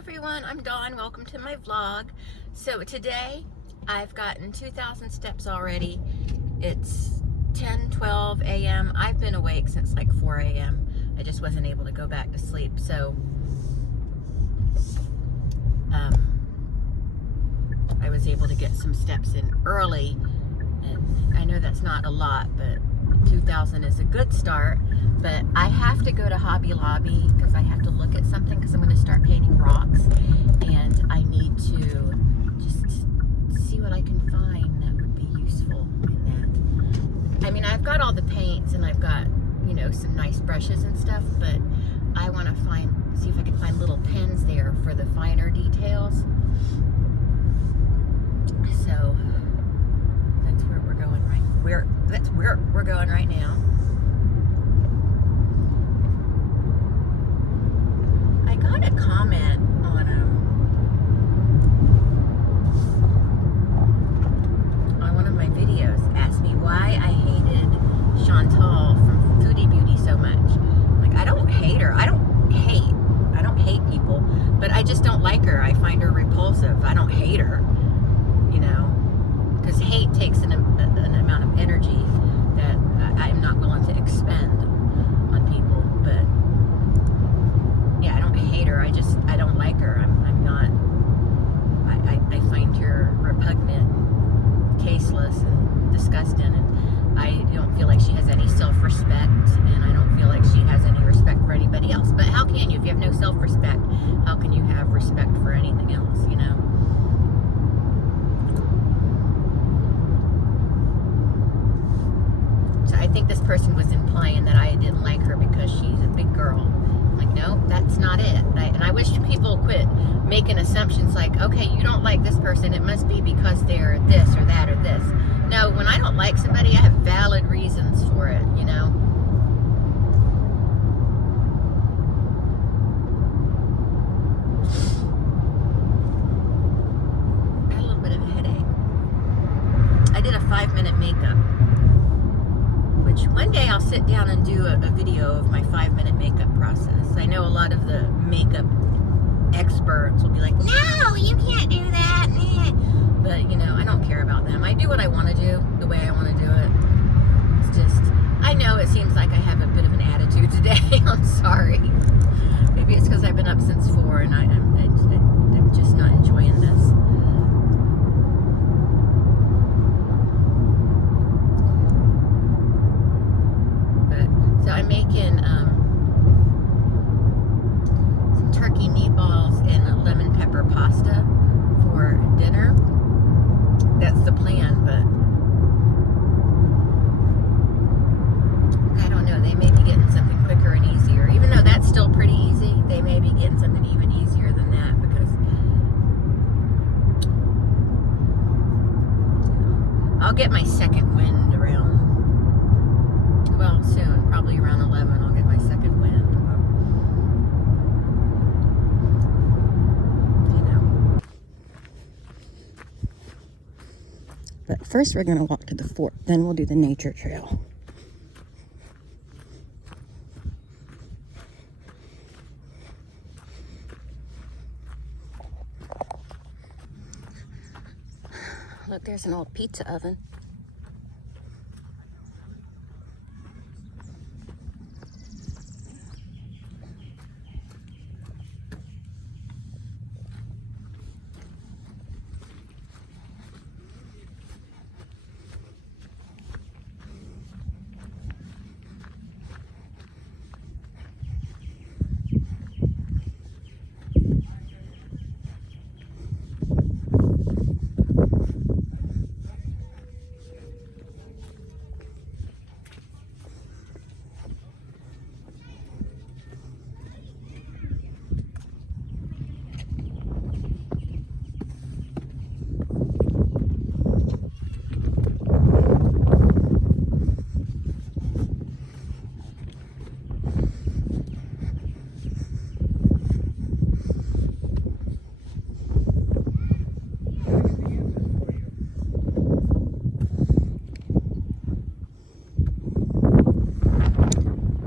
everyone, I'm Dawn. Welcome to my vlog. So today I've gotten 2,000 steps already. It's 10:12 a.m. I've been awake since like 4 a.m. I just wasn't able to go back to sleep. So I was able to get some steps in early. And I know that's not a lot, but 2,000 is a good start. But I have to go to Hobby Lobby because I have to look at something because I'm going to start painting rocks, and I need to just see what I can find that would be useful in that. I mean, I've got all the paints and I've got, you know, some nice brushes and stuff, but I want to see if I can find little pens there for the finer details. So that's where we're going that's where we're going right now. I got a comment on one of my videos, asked me why I hated Chantal from Foodie Beauty so much. Like, I don't hate her. I don't hate people, but I just don't like her. I find her repulsive. I don't hate her, you know, because hate takes an amount of energy that I am not willing to expend on people. But yeah, I don't hate her. I don't like her. I find her repugnant, tasteless, and disgusting, and I don't feel like she has any self-respect, and I don't feel like she has any respect for anybody else. But how can you? If you have no self-respect, how can you have respect for anything else, you know? So I think this person was implying that I didn't like her because she's a big girl. Like, no, that's not it. And I wish people quit making assumptions like, okay, you don't like this person, it must be because they're this or that or this. No, when I don't like somebody, I have valid reasons for it, you know? I had a little bit of a headache. I did a 5-minute makeup, which one day I'll sit down and do a video of my 5-minute makeup process. I know a lot of the makeup experts will be like, no, you can't do that. But, you know, I don't care about them. I do what I want to do, the way I want to do it. It's just, I know it seems like I have a bit of an attitude today. I'm sorry. Maybe it's because I've been up since 4 and I'm just not enjoying this. So I'm making some turkey meatballs and a lemon pepper pasta for dinner. That's the plan, but I don't know. They may be getting something quicker and easier. Even though that's still pretty easy, they may be getting something even easier than that because, you know, I'll get my second wind around, well, soon, probably around 11, I'll get my second wind. You know. But first we're going to walk to the fort, then we'll do the nature trail. Look, there's an old pizza oven.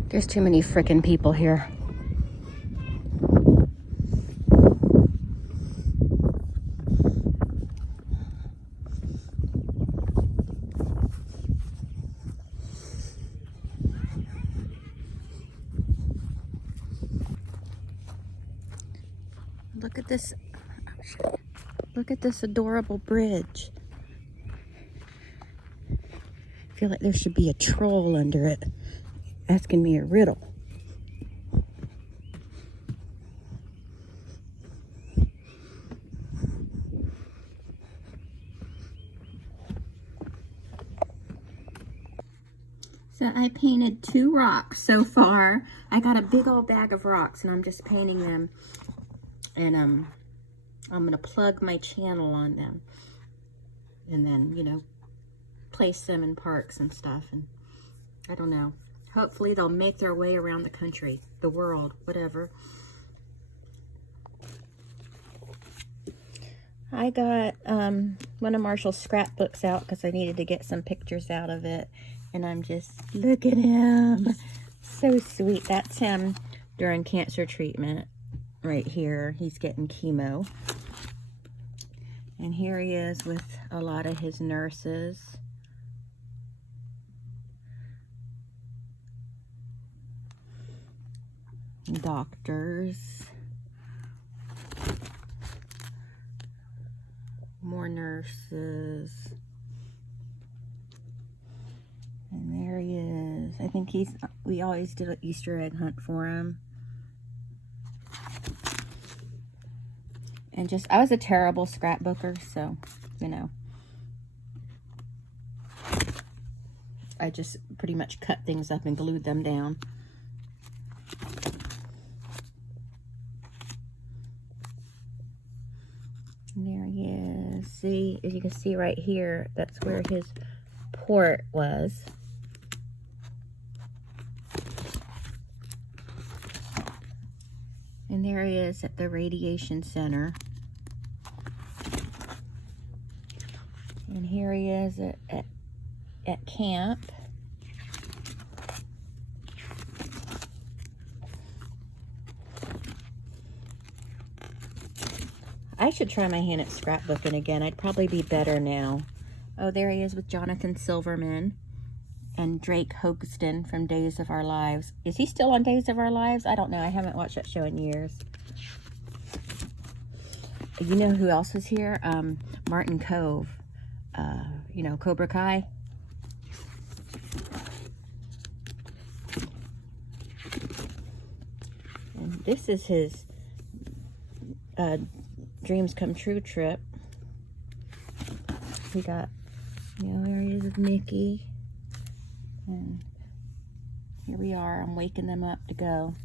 There's too many frickin' people here. look at this. Look at this adorable bridge. I feel like there should be a troll under it asking me a riddle. So I painted 2 rocks so far. I got a big old bag of rocks and I'm just painting them. And I'm gonna plug my channel on them. And then, you know, place them in parks and stuff. And I don't know. Hopefully they'll make their way around the country, the world, whatever. I got one of Marshall's scrapbooks out because I needed to get some pictures out of it. And I'm just, look at him. So sweet. That's him during cancer treatment right here. He's getting chemo. And here he is with a lot of his nurses. Doctors. More nurses. And there he is. I think we always did an Easter egg hunt for him. And just, I was a terrible scrapbooker, so, you know. I just pretty much cut things up and glued them down. And there he is. See, as you can see right here, that's where his port was. And there he is at the radiation center. And here he is at camp. I should try my hand at scrapbooking again. I'd probably be better now. Oh, there he is with Jonathan Silverman and Drake Hogestyn from Days of Our Lives. Is he still on Days of Our Lives? I don't know. I haven't watched that show in years. You know who else was here? Martin Kove. You know, Cobra Kai. And this is his Dreams Come True trip. We got, you know, there he is with Mickey. And here we are. I'm waking them up to go.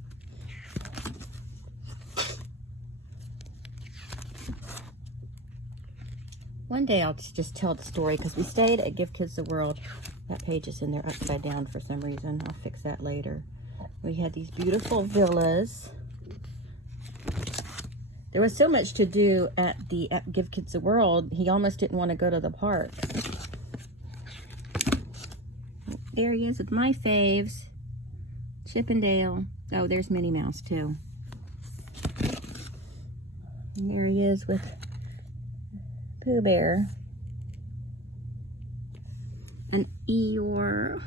One day I'll just tell the story because we stayed at Give Kids the World. That page is in there upside down for some reason. I'll fix that later. We had these beautiful villas. There was so much to do at Give Kids the World, he almost didn't want to go to the park. There he is with my faves. Chip and Dale. Oh, there's Minnie Mouse too. And there he is with Pooh Bear. And Eeyore.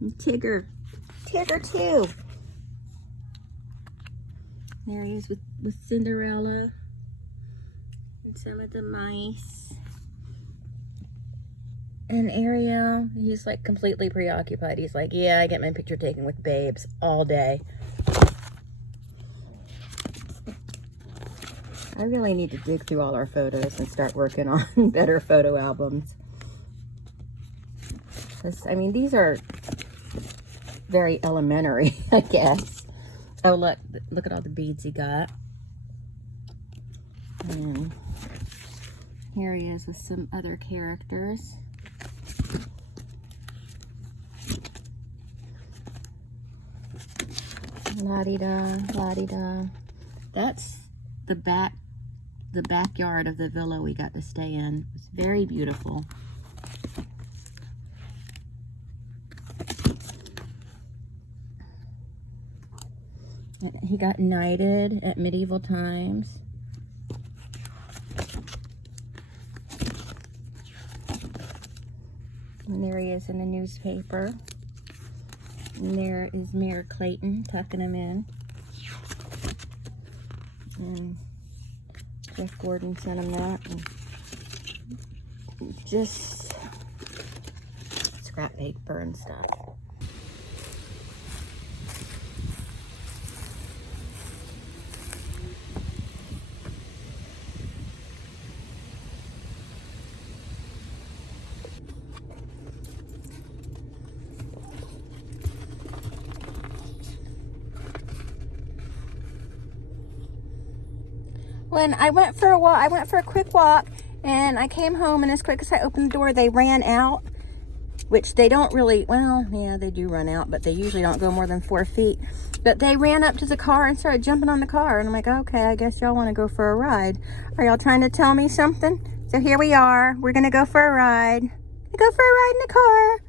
And Tigger. Tigger too. There he is with Cinderella. And some of the mice. And Ariel, he's like completely preoccupied. He's like, yeah, I get my picture taken with babes all day. I really need to dig through all our photos and start working on better photo albums. Because, I mean, these are very elementary, I guess. Oh, look at all the beads he got. And here he is with some other characters. La-di-da, la-di-da. That's the backyard of the villa we got to stay in. It's very beautiful. He got knighted at medieval times. And there he is in the newspaper. And there is Mayor Clayton tucking them in. And Jeff Gordon sent him that. And just scrap paper and stuff. When I went for a walk, I went for a quick walk, and I came home, and as quick as I opened the door, they ran out, which they don't really, well, yeah, they do run out, but they usually don't go more than 4 feet. But they ran up to the car and started jumping on the car, and I'm like, okay, I guess y'all want to go for a ride. Are y'all trying to tell me something? So here we are. We're going to go for a ride. Go for a ride in the car.